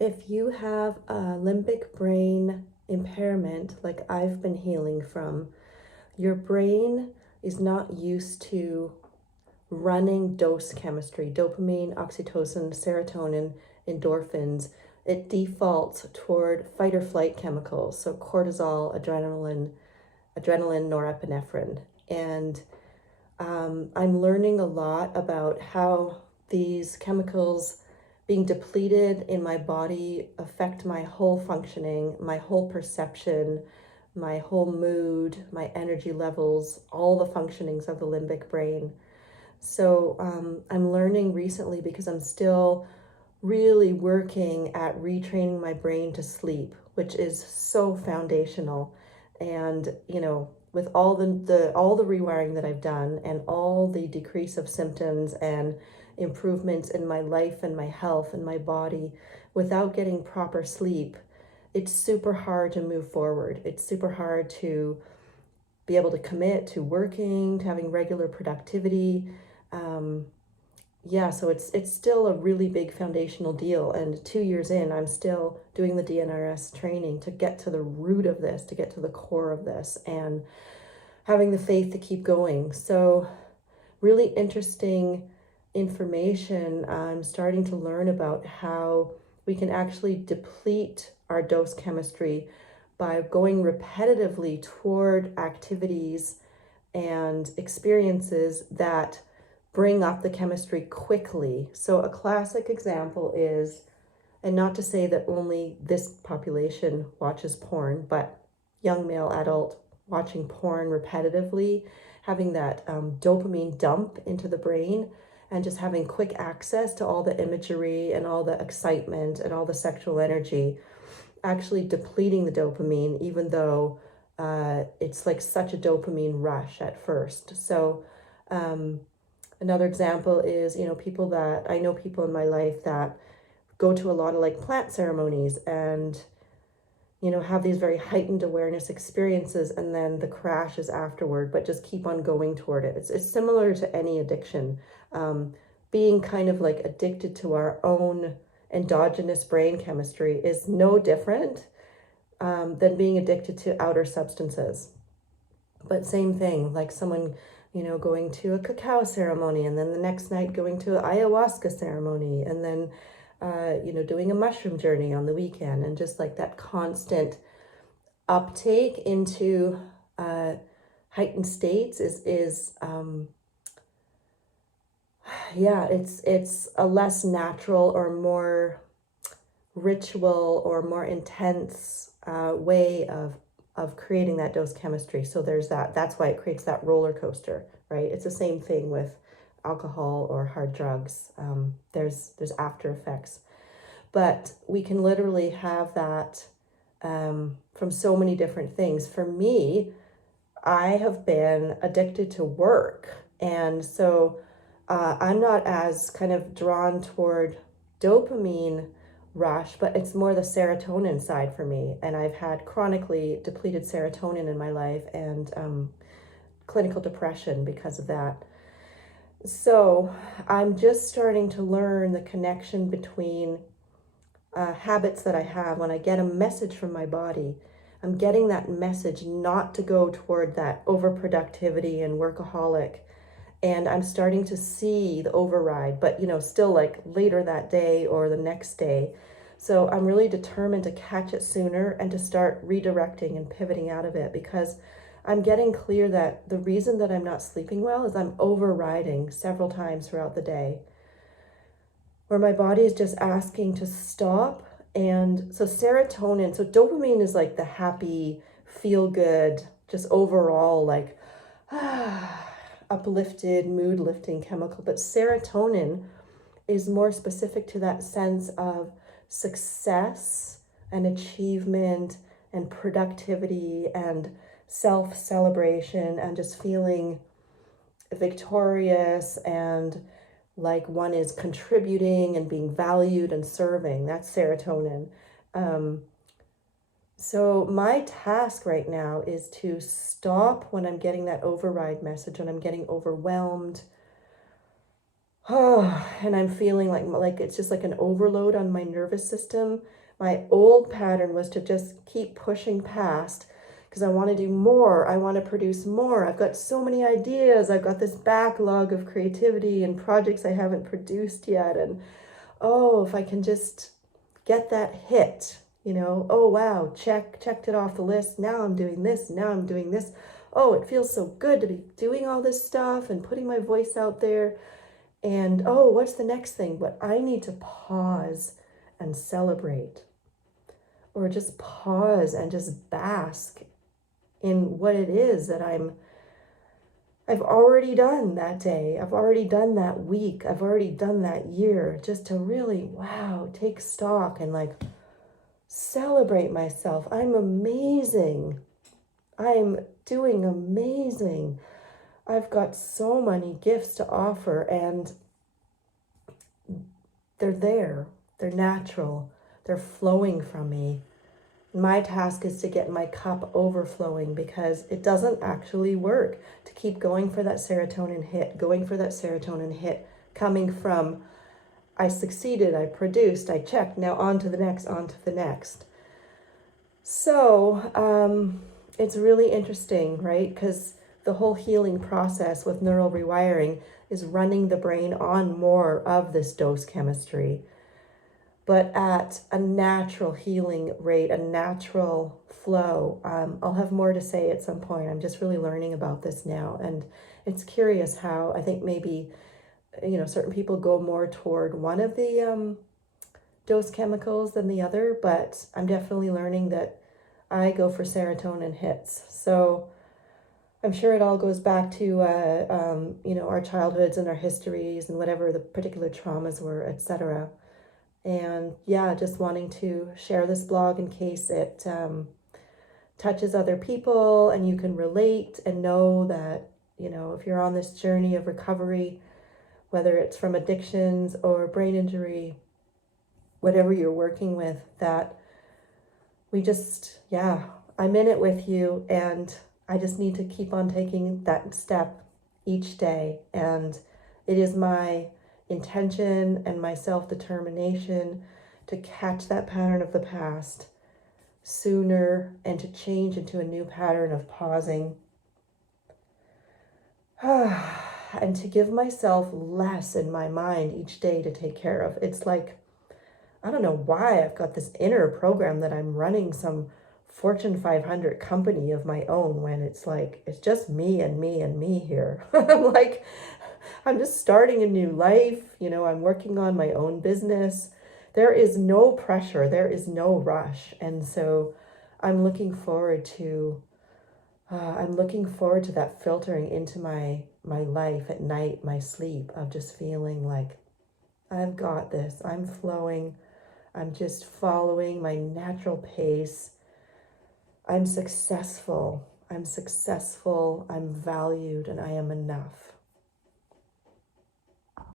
If you have a limbic brain impairment, like I've been healing from, your brain is not used to running dose chemistry, dopamine, oxytocin, serotonin, endorphins. It defaults toward fight or flight chemicals, so cortisol, adrenaline, norepinephrine. And I'm learning a lot about how these chemicals being depleted in my body affect my whole functioning, my whole perception, my whole mood, my energy levels, all the functionings of the limbic brain. So I'm learning recently because I'm still really working at retraining my brain to sleep, which is so foundational. And with all the rewiring that I've done and all the decrease of symptoms and improvements in my life and my health and my body, without getting proper sleep, it's super hard to move forward. It's super hard to be able to commit to working, to having regular productivity. Um, yeah, so it's still a really big foundational deal. And 2 years in, I'm still doing the DNRS training to get to the root of this, to get to the core of this, and having the faith to keep going. So, really interesting information. I'm starting to learn about how we can actually deplete our dose chemistry by going repetitively toward activities and experiences that bring up the chemistry quickly. So, a classic example is, and not to say that only this population watches porn, but young male adult watching porn repetitively, having that dopamine dump into the brain, and just having quick access to all the imagery and all the excitement and all the sexual energy, actually depleting the dopamine, even though it's like such a dopamine rush at first. So, um, another example is, people that I know, people in my life that go to a lot of like plant ceremonies and, have these very heightened awareness experiences, and then the crash is afterward, but just keep on going toward it. It's similar to any addiction. Being kind of like addicted to our own endogenous brain chemistry is no different than being addicted to outer substances. But same thing, like someone, going to a cacao ceremony and then the next night going to an ayahuasca ceremony and then, doing a mushroom journey on the weekend, and just like that constant uptake into heightened states is yeah, it's a less natural or more ritual or more intense way of creating that dose chemistry. So there's that. That's why it creates that roller coaster, right? It's the same thing with alcohol or hard drugs. There's after effects, but we can literally have that from so many different things. For me, I have been addicted to work, and so I'm not as kind of drawn toward dopamine rush, but it's more the serotonin side for me. And I've had chronically depleted serotonin in my life, and clinical depression because of that. So I'm just starting to learn the connection between habits that I have. When I get a message from my body, I'm getting that message not to go toward that overproductivity and workaholic. And I'm starting to see the override, but still like later that day or the next day. So I'm really determined to catch it sooner and to start redirecting and pivoting out of it, because I'm getting clear that the reason that I'm not sleeping well is I'm overriding several times throughout the day, where my body is just asking to stop. And so serotonin, so dopamine is like the happy, feel good, just overall like uplifted, mood lifting chemical. But serotonin is more specific to that sense of success and achievement and productivity and self celebration and just feeling victorious and like one is contributing and being valued and serving. That's serotonin. Um, so my task right now is to stop when I'm getting that override message, when I'm getting overwhelmed, And I'm feeling like it's just like an overload on my nervous system. My old pattern was to just keep pushing past because I want to do more. I want to produce more. I've got so many ideas. I've got this backlog of creativity and projects I haven't produced yet. And oh, if I can just get that hit, oh wow, checked it off the list. Now I'm doing this. Now I'm doing this. Oh, it feels so good to be doing all this stuff and putting my voice out there. And oh, what's the next thing? But I need to pause and celebrate, or just pause and just bask in what it is that I've already done that day. I've already done that week. I've already done that year, just to really, wow, take stock and like celebrate myself. I'm amazing. I'm doing amazing. I've got so many gifts to offer, and they're there. They're natural. They're flowing from me. My task is to get my cup overflowing, because it doesn't actually work to keep going for that serotonin hit, coming from I succeeded, I produced, I checked, now on to the next, on to the next. So it's really interesting, right? Because the whole healing process with neural rewiring is running the brain on more of this dose chemistry, but at a natural healing rate, a natural flow. I'll have more to say at some point. I'm just really learning about this now. And it's curious how I think maybe, certain people go more toward one of the dose chemicals than the other, but I'm definitely learning that I go for serotonin hits. So I'm sure it all goes back to, our childhoods and our histories and whatever the particular traumas were, etc. And yeah, just wanting to share this blog in case it touches other people and you can relate and know that, if you're on this journey of recovery, whether it's from addictions or brain injury, whatever you're working with, that we just, I'm in it with you, and I just need to keep on taking that step each day. And it is my intention and my self-determination to catch that pattern of the past sooner and to change into a new pattern of pausing. And to give myself less in my mind each day to take care of. It's like, I don't know why I've got this inner program that I'm running some Fortune 500 company of my own, when it's like, it's just me and me and me here. I'm like, I'm just starting a new life. I'm working on my own business. There is no pressure. There is no rush. And so I'm looking forward to that filtering into my life at night, my sleep, of just feeling like I've got this. I'm flowing. I'm just following my natural pace. I'm successful. I'm valued, and I am enough.